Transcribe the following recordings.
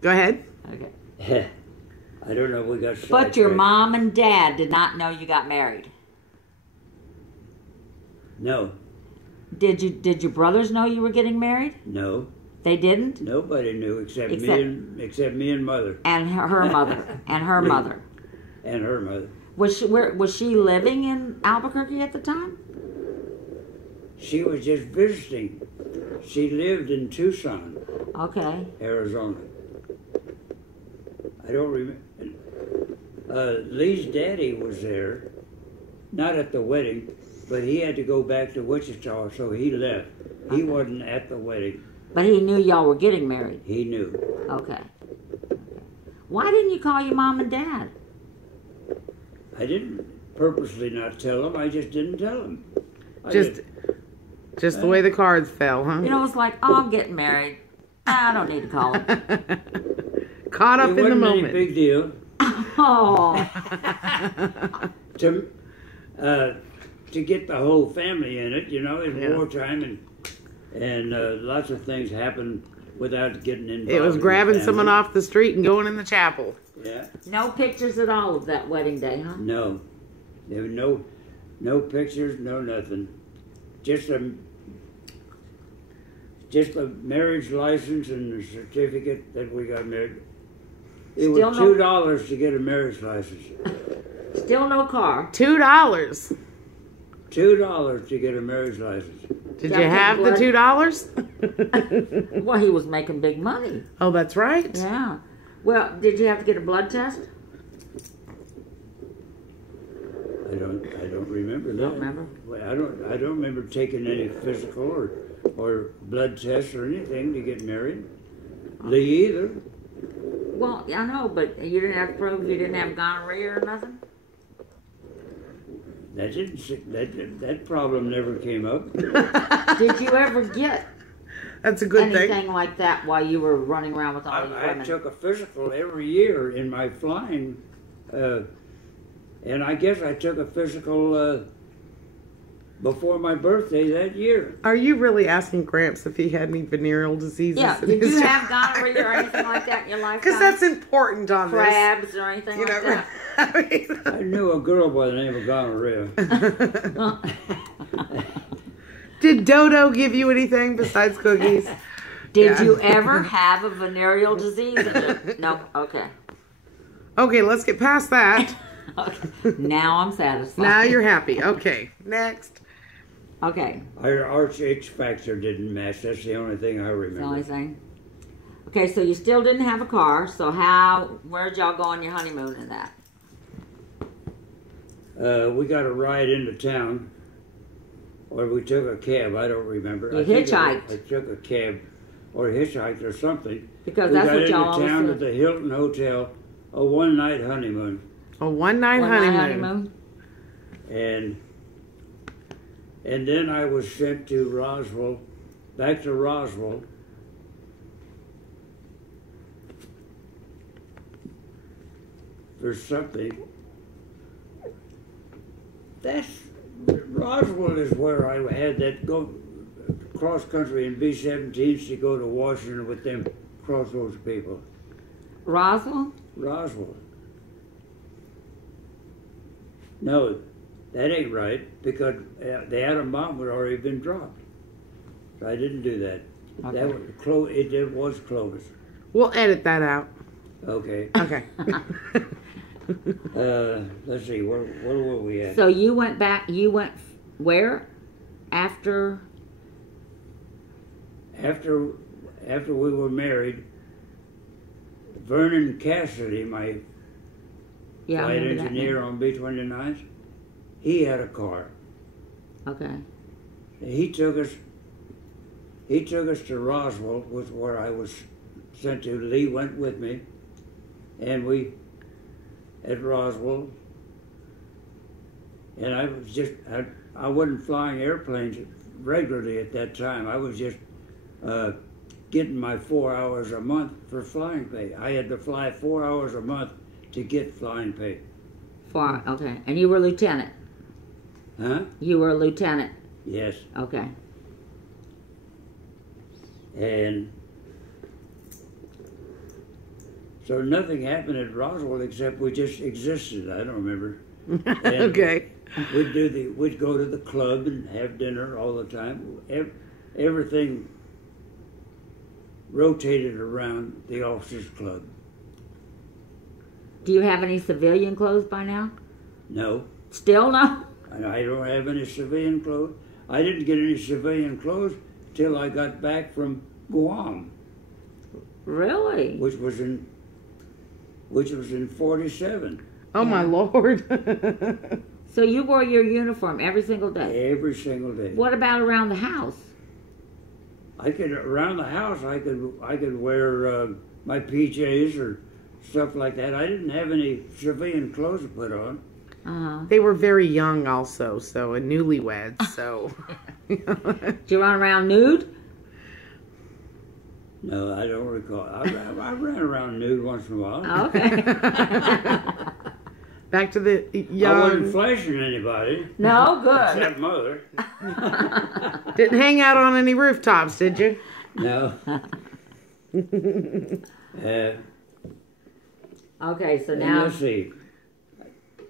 Go ahead. Okay. I don't know. We got. But your mom and dad did not know you got married. No. Did your brothers know you were getting married? No. They didn't? Nobody knew except me and mother. And her mother. And her mother. And her mother. Was she living in Albuquerque at the time? She was just visiting. She lived in Tucson. Okay. Arizona. I don't remember. Lee's daddy was there, not at the wedding, but he had to go back to Wichita, so he left. He wasn't at the wedding. But he knew y'all were getting married? He knew. Okay. Why didn't you call your mom and dad? I didn't purposely not tell them. I just didn't tell them. Just the way the cards fell, huh? You know, it's like, oh, I'm getting married. I don't need to call them. Caught up in the moment. It wasn't any big deal. Oh. To get the whole family in it, you know, it's wartime and lots of things happen without getting involved. It was grabbing someone off the street and going in the chapel. Yeah. No pictures at all of that wedding day, huh? No. There were no pictures, no nothing. Just a marriage license and a certificate that we got married. It was $2 to get a marriage license. Still no car. $2. $2 to get a marriage license. Did you have the $2? Well, he was making big money. Oh, that's right. Yeah. Well, did you have to get a blood test? I don't remember that. Don't remember? I don't remember taking any physical or blood tests or anything to get married. Lee either. Well, I know, but you didn't have to prove you didn't have gonorrhea or nothing? That problem never came up. Did you ever get That's a good thing. Anything like that while you were running around with all these women? I took a physical every year in my flying, and I guess I took a physical before my birthday that year. Are you really asking Gramps if he had any venereal diseases? Yeah. Did you have gonorrhea or anything like that in your lifetime? Because that's important on Crabs this. or anything like that? I knew a girl by the name of gonorrhea. Did Dodo give you anything besides cookies? Did you ever have a venereal disease? No? Okay. Okay, let's get past that. Okay. Now I'm satisfied. Now you're happy. Okay, next. Okay. Our H factor didn't match. That's the only thing I remember. That's the only thing. Okay, so you still didn't have a car. So where'd y'all go on your honeymoon in that? We got a ride into town. Or we took a cab, I don't remember. You hitchhiked. I took a cab or hitchhiked or something. Because that's what y'all We got into town said. at the Hilton Hotel, a one-night honeymoon. A one-night honeymoon. And then I was sent to Roswell, back to Roswell. For something. Roswell is where I had that go cross country in B-17s to go to Washington with them crossroads people. Roswell? Roswell. No, that ain't right because the atom bomb had already been dropped. So I didn't do that. Okay. It was Clovis. We'll edit that out. Okay. Okay. Let's see, where were we at? So you went back, where? After we were married, Vernon Cassidy, my flight engineer on B-29s, he had a car. Okay. He took us to Roswell, was where I was sent to. Lee went with me, and we at Roswell, and I wasn't flying airplanes regularly at that time. I was just getting my 4 hours a month for flying pay. I had to fly 4 hours a month to get flying pay. Okay. And you were a lieutenant? Huh? You were a lieutenant? Yes. Okay. And So nothing happened at Roswell except we just existed. I don't remember. And Okay. we'd go to the club and have dinner all the time. Everything rotated around the officers' club. Do you have any civilian clothes by now? No, Still no? I don't have any civilian clothes. I didn't get any civilian clothes till I got back from Guam, Really? which was in 47. Oh my Lord. So you wore your uniform every single day? Every single day. What about around the house? Around the house. I could wear my PJs or stuff like that. I didn't have any civilian clothes to put on. They were very young also, so and newlyweds, so. Did you run around nude? No, I don't recall. I ran around nude once in a while. Oh, okay. Back to the I young. wasn't flashing anybody. No, good. Except mother. Didn't hang out on any rooftops, did you? No. Okay, so And now... let's see.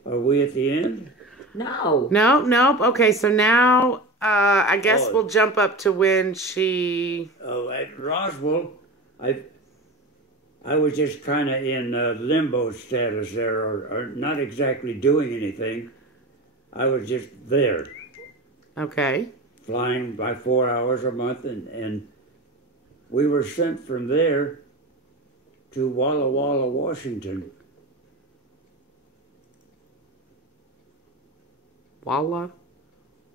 Are we at the end? No. Nope. Okay, so now I guess Oh. we'll jump up to when she. Oh, at Roswell, I was just kind of in limbo status there, or not exactly doing anything. I was just there, Okay. flying by 4 hours a month, and we were sent from there to Walla Walla, Washington. Walla,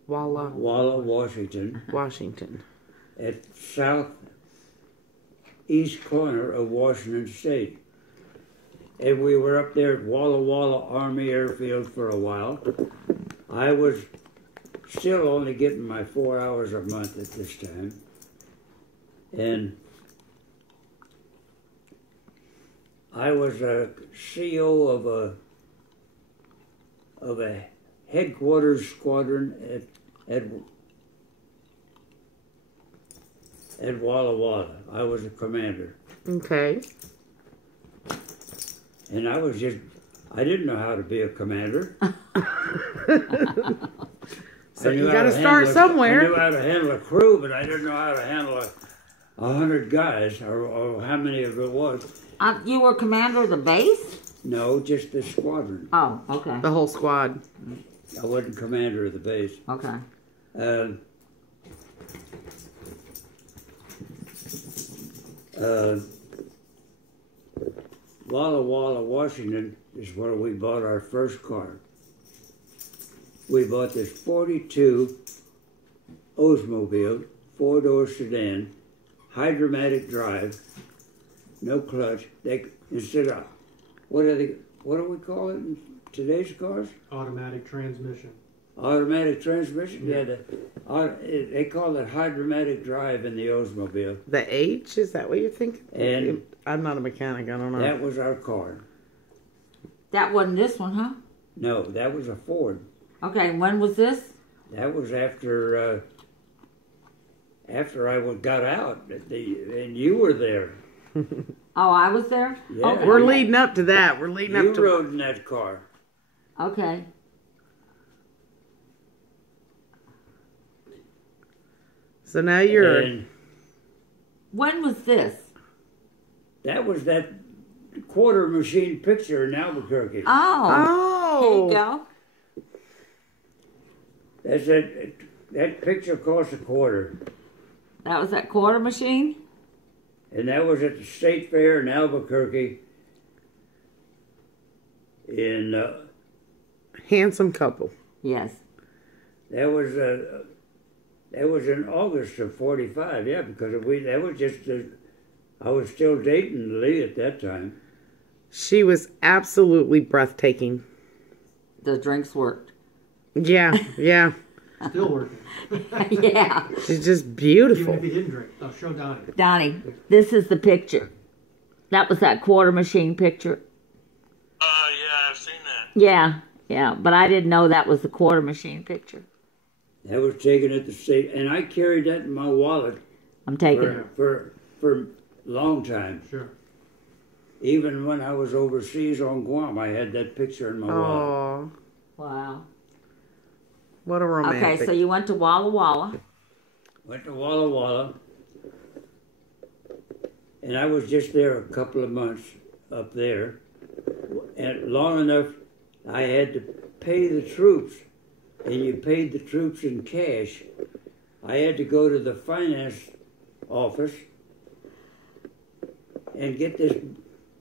Walla, Washington, Washington. at southeast corner of Washington State. And we were up there at Walla Walla Army Airfield for a while. I was still only getting my 4 hours a month at this time. And I was a CO of a headquarters squadron at Walla Walla. I was a commander. Okay. And I didn't know how to be a commander. So you got to start somewhere. I knew how to handle a crew, but I didn't know how to handle 100 guys, or how many of it was. You were commander of the base? No, just the squadron. Oh, okay. The whole squad. I wasn't commander of the base. Okay. Walla Walla, Washington is where we bought our first car. We bought this 42 Oldsmobile, 4-door sedan, hydromatic drive, no clutch. Instead of, what do we call it in today's cars? Automatic transmission. Automatic transmission? Yeah, they call it hydromatic drive in the Oldsmobile. The H, is that what you're thinking? And I'm not a mechanic, I don't know. that was our car. That wasn't this one, huh? No, that was a Ford. Okay, when was this? That was after I got out, and you were there. Oh, I was there? Yeah. Okay. We're leading up to that. We're leading You up to. rode in that car. Okay. So now you're. And When was this? that was that quarter machine picture in Albuquerque. Oh. There you go. That's that picture cost a quarter. That was that quarter machine? And that was at the State Fair in Albuquerque in Handsome couple. Yes. that was in August of 45, yeah, because I was still dating Lee at that time. She was absolutely breathtaking. The drinks worked. Yeah, yeah. Still working. Yeah. She's just Even beautiful. if he didn't drink. Oh, show Donnie. Donnie, this is the picture. That was that quarter machine picture. Yeah, I've seen that. Yeah, but I didn't know that was the quarter machine picture. That was taken at the state, and I carried that in my wallet I'm taking it. for a long time. Sure. Even when I was overseas on Guam, I had that picture in my wallet. Oh, Wow. what a romantic. Okay, so you went to Walla Walla. Went to Walla Walla, and I was just there a couple of months up there. And long enough, I had to pay the troops, and you paid the troops in cash. I had to go to the finance office and get this.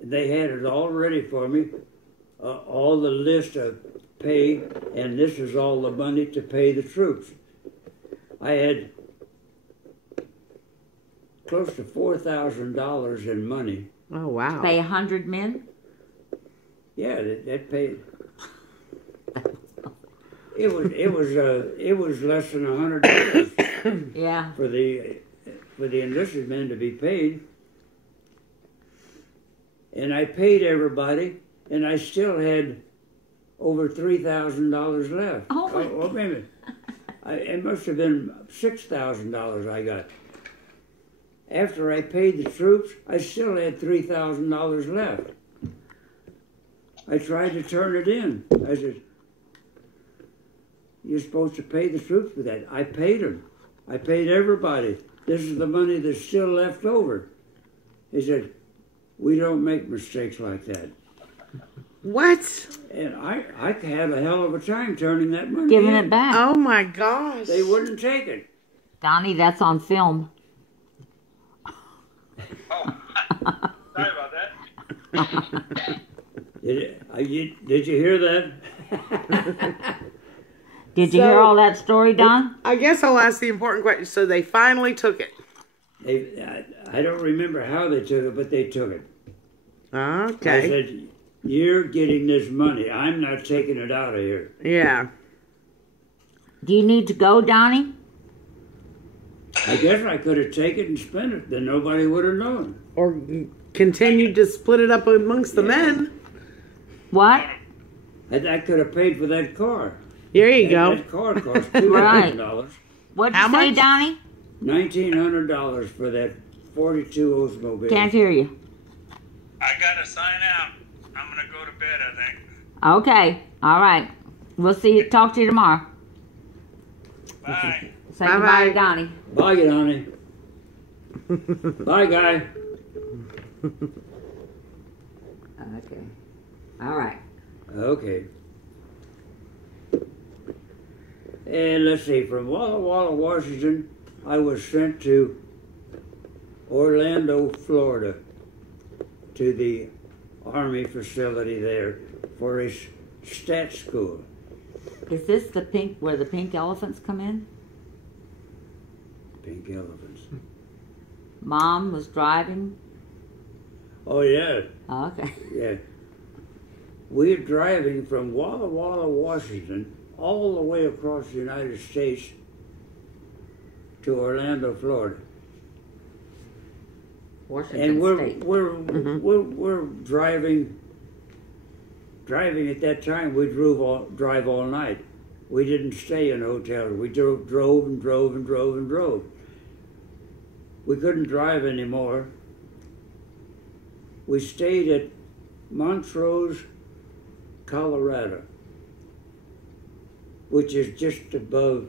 They had it all ready for me, all the list of pay, and this is all the money to pay the troops. I had close to $4,000 in money. Oh, wow. Pay 100 men? Yeah, that paid. It was less than $100 Yeah. for the enlisted men to be paid, and I paid everybody, and I still had over $3,000 left. Oh, my wait a minute. It must have been $6,000 I got. After I paid the troops, I still had $3,000 left. I tried to turn it in. I said, "You're supposed to pay the troops for that." I paid them. I paid everybody. This is the money that's still left over. He said, "We don't make mistakes like that." What? And I had a hell of a time turning that money Giving in. it back. Oh, my gosh. They wouldn't take it. Donnie, that's on film. Oh, sorry about that. Did you hear that? Did you hear all that story, Don? I guess I'll ask the important question. So they finally took it. I don't remember how they took it, but they took it. I Okay. said, "You're getting this money. I'm not taking it out of here." Yeah. Do you need to go, Donnie? I guess I could have taken it and spent it. Then nobody would have known. Or continued to split it up amongst the men. What? I could have paid for that car. There you go. That car cost $2,000. What'd How you say, much? Donnie? $1,900 for that 42 Oldsmobile. Can't hear you. I gotta sign out. I'm gonna go to bed, I think. Okay. All right. We'll see you. Talk to you tomorrow. Bye. Say Bye-bye. goodbye to Donnie. Bye, Donnie. Bye, guy. Okay. All right. Okay. And let's see, from Walla Walla, Washington, I was sent to Orlando, Florida, to the Army facility there for a stat school. Is this the pink where the pink elephants come in? Pink elephants. Mom was driving. Oh, yeah, Oh, okay. yeah. We're driving from Walla Walla, Washington, all the way across the United States to Orlando, Florida. Washington And State. we're driving at that time. We drive all night. We didn't stay in hotels. We drove and drove and drove and drove. We couldn't drive anymore. We stayed at Montrose, Colorado, which is just above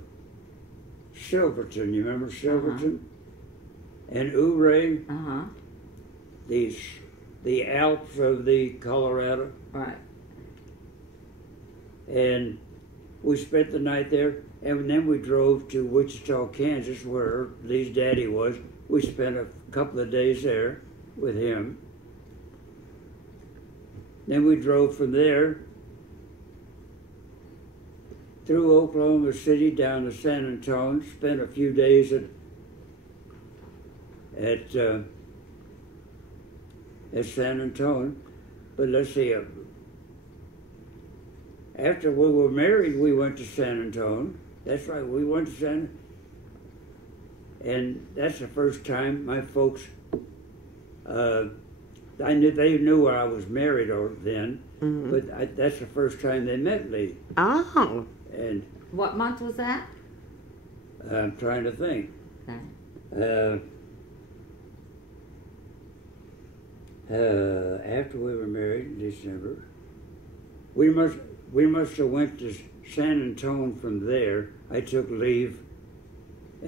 Silverton. You remember Silverton? And Ouray, Uh-huh. the Alps of the Colorado. Right. And we spent the night there, and then we drove to Wichita, Kansas, where Lee's daddy was. We spent a couple of days there with him. Then we drove from there through Oklahoma City down to San Antonio, spent a few days at San Antonio. But let's see, after we were married, we went to San Antonio. That's right, we went to San, and that's the first time my folks, they knew I was married then, but that's the first time they met Lee. Oh. And What month was that? I'm trying to think. Okay. After we were married in December, we must have went to San Antonio from there. I took leave,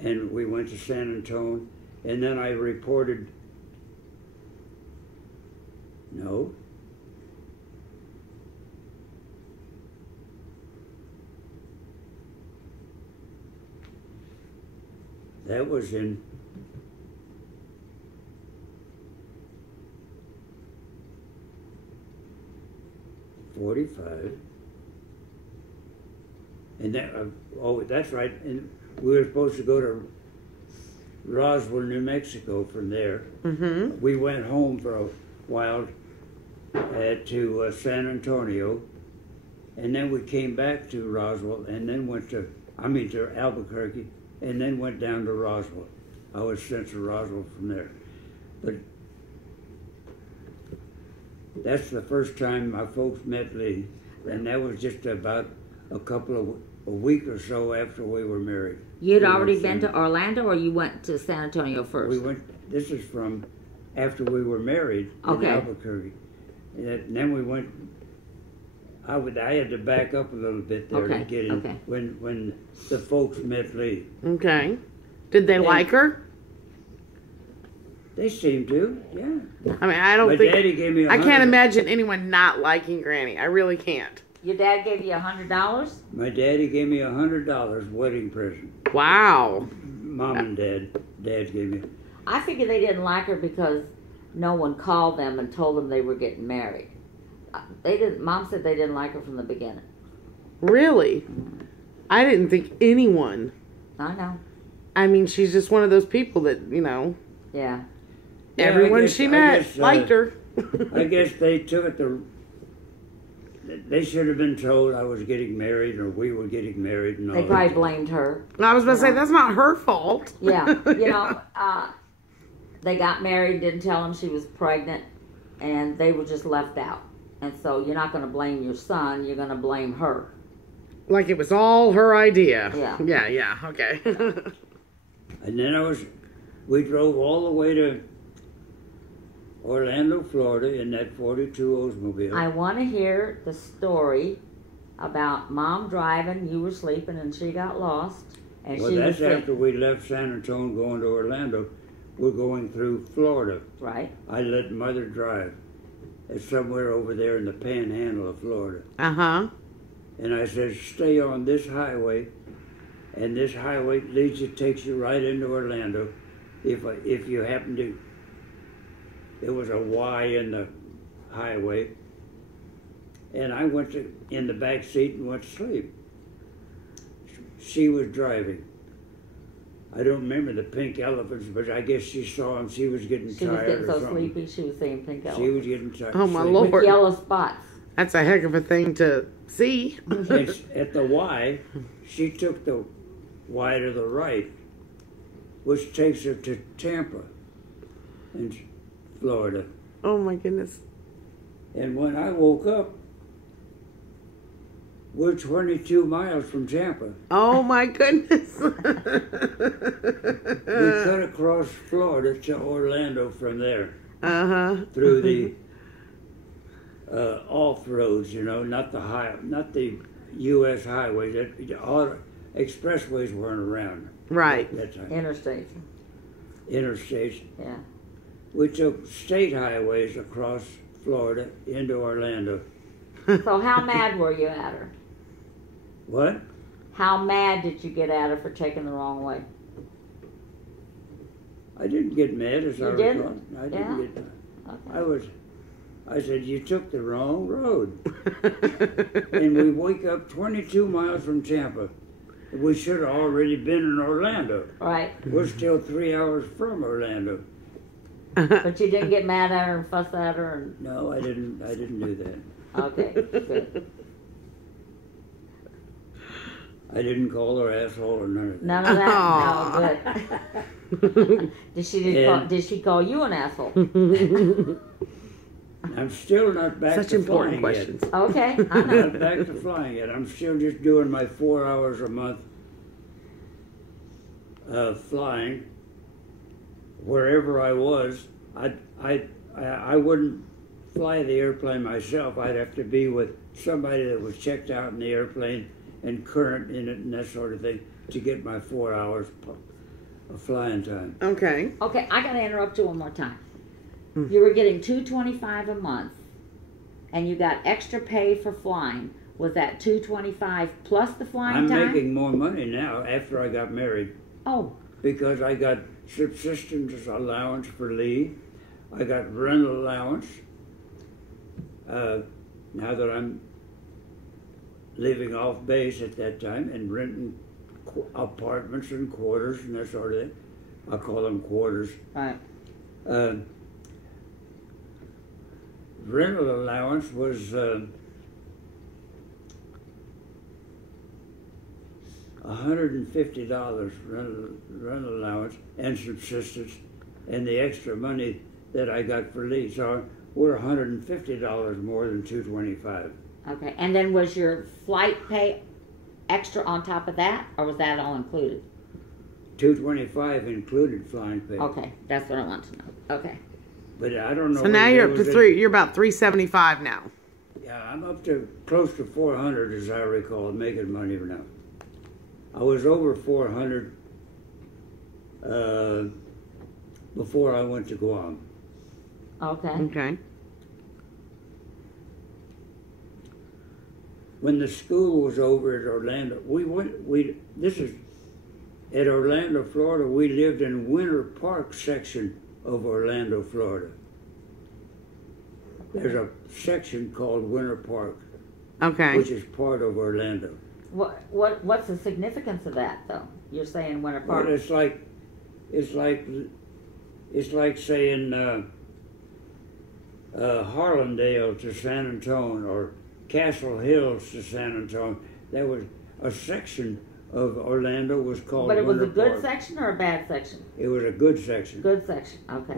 and we went to San Antonio, and then I reported. No. That was in 45. And that, oh, that's right. And we were supposed to go to Roswell, New Mexico from there. Mm-hmm. We went home for a while to San Antonio, and then we came back to Roswell, and then went to Albuquerque, and then went down to Roswell. I was sent to Roswell from there. But that's the first time my folks met Lee, and that was just about a week or so after we were married. You'd already been to Orlando, or you went to San Antonio first? We went. This is from after we were married in Albuquerque, and then we went. I had to back up a little bit there to get in when the folks met Lee. Okay. Did they like her? They seemed to, yeah. I mean, I don't My think. daddy gave me I can't imagine anyone not liking Granny. I really can't. Your dad gave you $100? My daddy gave me $100 wedding present. Wow. Mom and dad gave me. I figured they didn't like her because no one called them and told them they were getting married. They didn't. Mom said they didn't like her from the beginning. Really? I didn't think anyone. I know. I mean, she's just one of those people that, you know, Yeah. everyone she met liked her. I guess they took it they should have been told I was getting married or we were getting married and all They probably that. blamed her. I was about to say, that's not her fault. Yeah. You know, they got married, didn't tell them she was pregnant, and they were just left out. And so you're not going to blame your son, you're going to blame her. Like it was all her idea. Yeah. Yeah, okay. And then we drove all the way to Orlando, Florida in that 42 Oldsmobile. I want to hear the story about Mom driving, you were sleeping, and she got lost. And Well, she that's was after we left San Antonio going to Orlando. We're going through Florida. right. I let Mother drive. It's somewhere over there in the panhandle of Florida. Uh-huh. And I said, stay on this highway, and this highway takes you right into Orlando. If you happen to, there was a Y in the highway, and I went in the back seat and went to sleep. She was driving. I don't remember the pink elephants, but I guess she saw him. She was getting She was tired getting or so something. sleepy, she was seeing pink She elephants. was getting tired. Oh, my sleepy. Lord. With yellow spots. That's a heck of a thing to see. And at the Y, she took the Y to the right, which takes her to Tampa in Florida. Oh, my goodness. And when I woke up, we're 22 miles from Tampa. Oh, my goodness. We cut across Florida to Orlando from there Uh-huh. through the off roads, you know, not the U.S. highways. All expressways weren't around Right. that time. Interstate. Interstates. Yeah. We took state highways across Florida into Orlando. So how mad were you at her? What? How mad did you get at her for taking the wrong way? I didn't get mad as I You recall. didn't? I didn't Yeah? get Okay. I said, you took the wrong road. And we wake up 22 miles from Tampa. We should have already been in Orlando. Right. We're still 3 hours from Orlando. But you didn't get mad at her and fuss at her and No, I didn't do that. okay, good. I didn't call her asshole or none of that. None of that? No, good. Did she call you an asshole? I'm still not back Such to important flying questions. Okay, I yet. I'm know. not back to flying yet. I'm still just doing my 4 hours a month flying. Wherever I was, I I wouldn't fly the airplane myself. I'd have to be with somebody that was checked out in the airplane and current in it and that sort of thing to get my 4 hours of flying time. Okay. Okay, I gotta interrupt you one more time. You were getting $225 a month, and you got extra pay for flying. Was that $225 plus the flying I'm time? making more money now after I got married Oh, because I got subsistence allowance for Lee. I got rental allowance. Now that I'm living off base at that time and renting apartments and quarters and that sort of thing. I call them quarters. right. Rental allowance was $150 rental allowance and subsistence, and the extra money that I got for Lee. So we're $150 more than $225. Okay, and then was your flight pay extra on top of that, or was that all included? $225 included flying pay. Okay, that's what I want to know. Okay. But I don't know. So now whether you're there up to was three. You're about 375 now. Yeah, I'm up to close to 400, as I recall, making money now. I was over 400 before I went to Guam. Okay. Okay. When the school was over at Orlando, this is at Orlando, Florida. We lived in Winter Park section of Orlando, Florida. There's a section called Winter Park, Okay. which is part of Orlando. What's the significance of that, though? You're saying Winter Park. Well, it's like saying Harlandale to San Antonio or Castle Hills to San Antonio. There was a section of Orlando was called. But it was Winter a good Park. section or a bad section? It was a good section. Good section. Okay.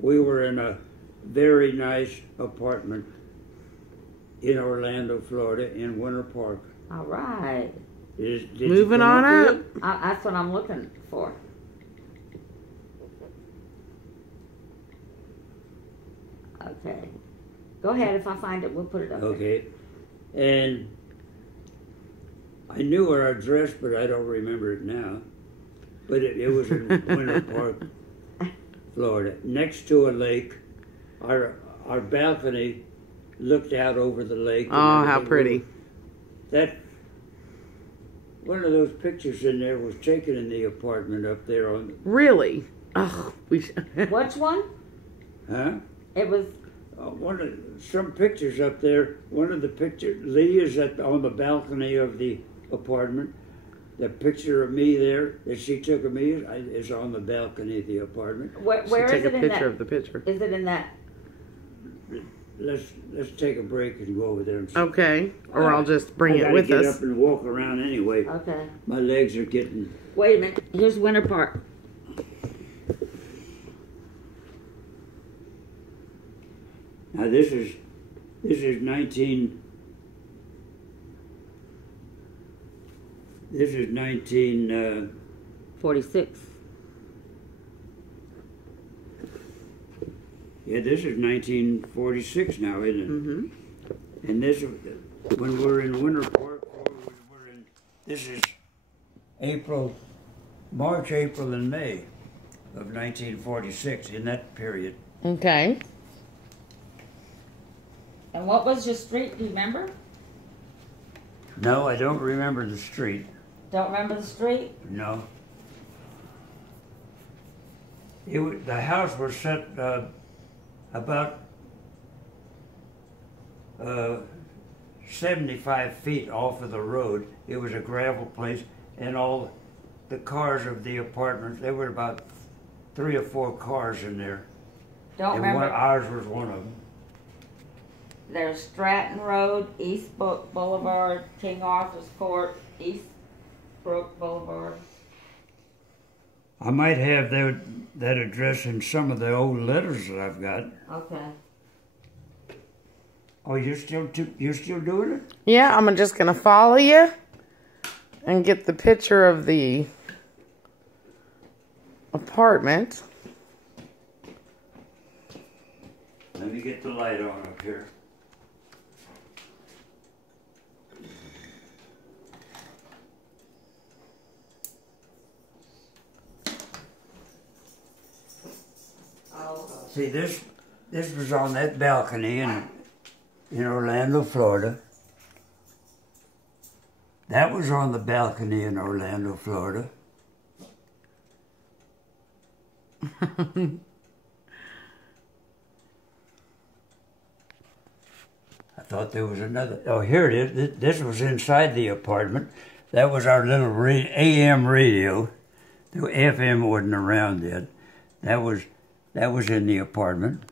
We were in a very nice apartment in Orlando, Florida, in Winter Park. All right. Did you Moving come on with up. it? That's what I'm looking for. Okay. Go ahead. If I find it, we'll put it up there. Okay. And I knew our address, but I don't remember it now. But it was in Winter Park, Florida, next to a lake. Our balcony looked out over the lake. Oh, how pretty. One of those pictures in there was taken in the apartment up there on. Really? Oh, Which one? Huh? It was. Some pictures up there. One of the pictures, Lee is on the balcony of the apartment. The picture of me there that she took of me is on the balcony of the apartment. Where is take it a in picture that? of the picture. Is it in that? Let's take a break and go over there and see. Okay. Or I'll just bring it with I gotta get us. up and walk around anyway. Okay. My legs are getting. Wait a minute. Here's Winter Park. Now this is 19. This is 19. 46. Yeah, this is 1946 now, isn't it? Mm-hmm. And this, when we're in Winter Park, this is March, April, and May of 1946, in that period. Okay. And what was your street? Do you remember? No, I don't remember the street. Don't remember the street? No. The house was set about 75 feet off of the road. It was a gravel place, and all the cars of the apartments, there were about 3 or 4 cars in there. Don't And remember. ours was one of them. There's Stratton Road, East Boulevard, King Arthur's Court, East Brook Boulevard. I might have that address in some of the old letters that I've got. Okay. Oh, you're still doing it? Yeah, I'm just going to follow you and get the picture of the apartment. get the light on up here. See, this was on that balcony in Orlando, Florida. That was on the balcony in Orlando, Florida. I thought there was another. Oh, here it is. This was inside the apartment. That was our little AM radio. The FM wasn't around yet. That was in the apartment.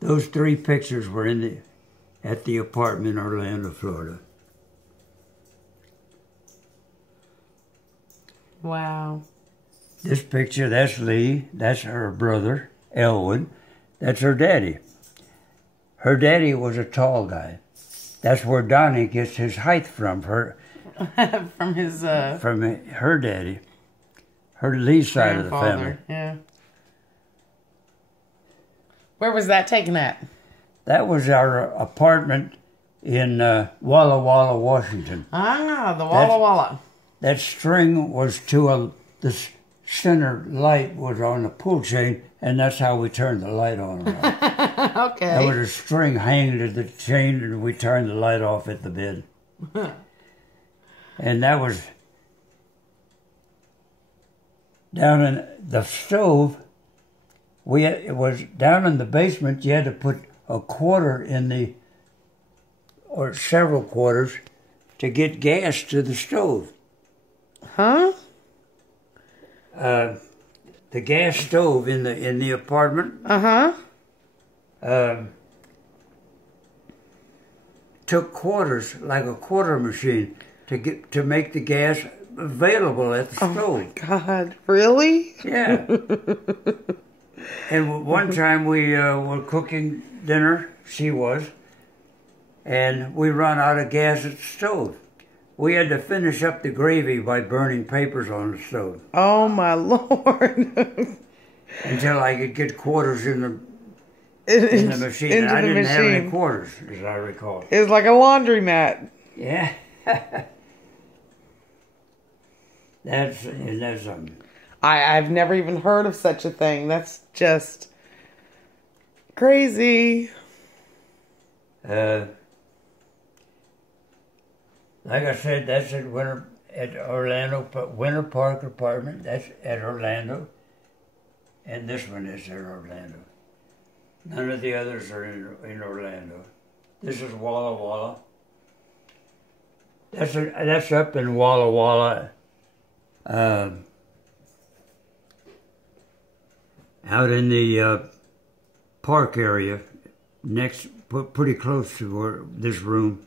Those 3 pictures were at the apartment in Orlando, Florida. Wow. This picture, that's Lee. That's her brother, Elwood. That's her daddy. Her daddy was a tall guy. That's where Donnie gets his height from. From his from her daddy. Her Lee side of the family. Yeah. Where was that taken at? That was our apartment in Walla Walla, Washington. Ah, the Walla Walla. That string was the center light was on the pull chain, and that's how we turned the light on. Okay. There was a string hanging to the chain, and we turned the light off at the bed. And that was down in the stove. It was down in the basement. You had to put a quarter or several quarters to get gas to the stove. Huh? The gas stove in the apartment. Took quarters, like a quarter machine, to make the gas available at the stove. Oh my God! Really? Yeah. And one time we were cooking dinner. She was, and we run out of gas at the stove. We had to finish up the gravy by burning papers on the stove. Oh my Lord! Until I could get quarters in the machine. And I didn't have any quarters, as I recall. It was like a laundromat. Yeah. That's I've never even heard of such a thing. That's just crazy. Like I said, that's at Orlando, Winter Park apartment. That's at Orlando. And this one is at Orlando. None of the others are in Orlando. This is Walla Walla. That's up in Walla Walla. Out in the park area, pretty close to this room.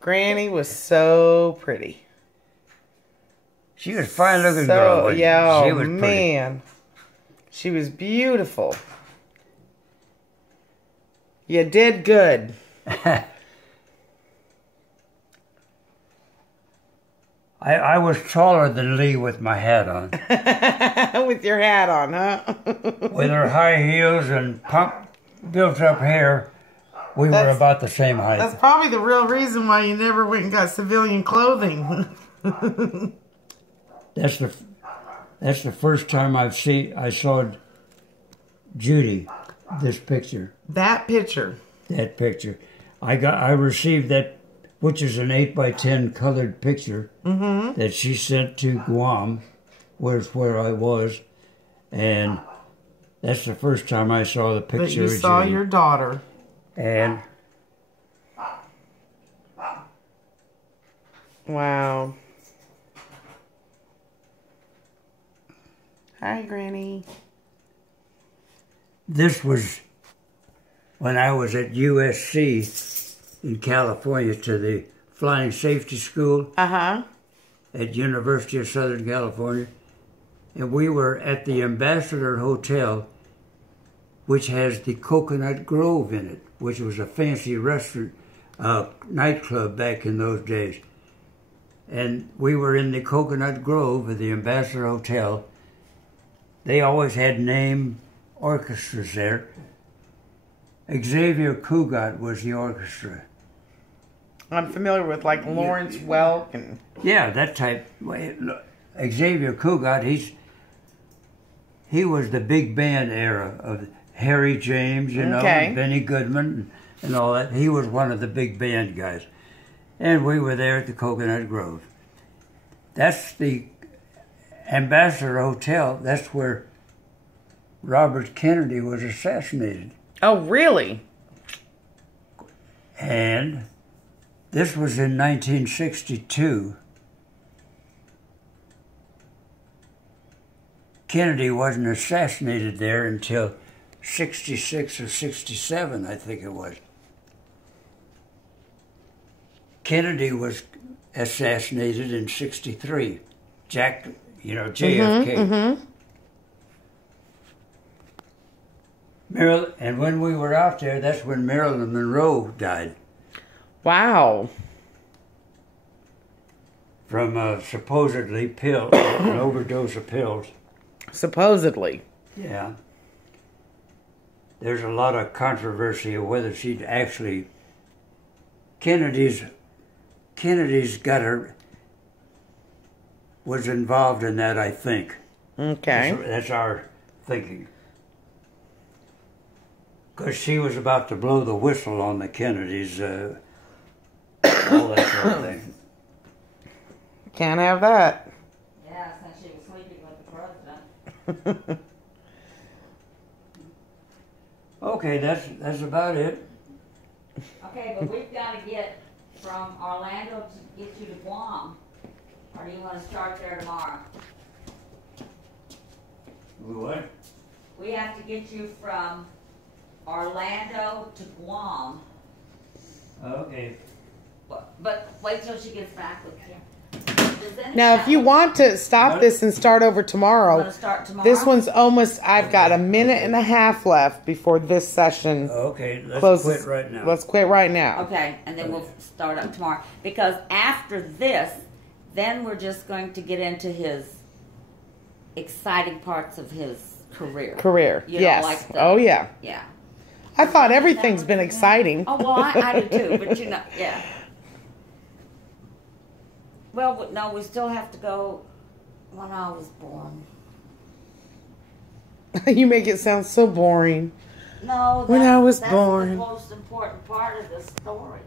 Granny was so pretty. She was a fine-looking girl. Yeah, she was man. She was beautiful. You did good. I was taller than Lee with my hat on. With your hat on, huh? With her high heels and built-up hair, we were about the same height. That's probably the real reason why you never went and got civilian clothing. That's the first time I saw Judy. This picture. That picture. That picture. I received that, which is an 8x10 colored picture that she sent to Guam, where I was, and that's the first time I saw the picture. But you saw your daughter. And wow. Hi, Granny. This was when I was at USC in California to the Flying Safety School at University of Southern California. And we were at the Ambassador Hotel, which has the Coconut Grove in it, which was a fancy restaurant, nightclub back in those days. And we were in the Coconut Grove of the Ambassador Hotel, they always had name orchestras there. Xavier Cugat was the orchestra. I'm familiar with like Lawrence Welk and Yeah, that type. Xavier Cugat, he was the big band era of Harry James, you know, Okay. and Benny Goodman and all that. He was one of the big band guys. And we were there at the Coconut Grove. That's the Ambassador Hotel. That's where Robert Kennedy was assassinated. oh really? And this was in 1962. Kennedy wasn't assassinated there until 66 or 67, I think it was. Kennedy was assassinated in 63. JFK. And when we were out there, that's when Marilyn Monroe died. Wow. From supposedly pills, an overdose of pills. Supposedly. Yeah. There's a lot of controversy of whether she'd actually... Kennedy's got her... was involved in that, I think. Okay. That's our thinking. Because she was about to blow the whistle on the Kennedys, all that sort of thing. Can't have that. Yeah, since she was sleeping with the president. Okay, that's about it. Okay, but we've got to get from Orlando to get you to Guam. Or do you want to start there tomorrow? What? We have to get you from Orlando to Guam. Okay. But wait till she gets back with you. Now, if you want to stop this and start over I'm tomorrow, going to start tomorrow. this one's almost, I've got a minute and a half left before this session Okay, let's closes. quit right now. Let's quit right now. Okay, and then we'll start up tomorrow. Because after this, then we're just going to get into his exciting parts of his career. You know, yes. like the- Oh, yeah. Yeah. I thought everything's been exciting. Oh, well, I do too, but you know, yeah. Well, no, we still have to go when I was born. You make it sound so boring. No, When I was that's born. the most important part of the story.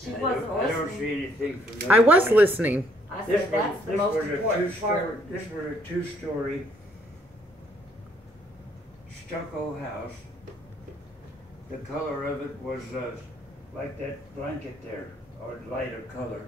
She wasn't I don't listening. see anything from that. I was listening. I This said that's the was most a important part. This was a two-story stucco house. The color of it was like that blanket there, or lighter color.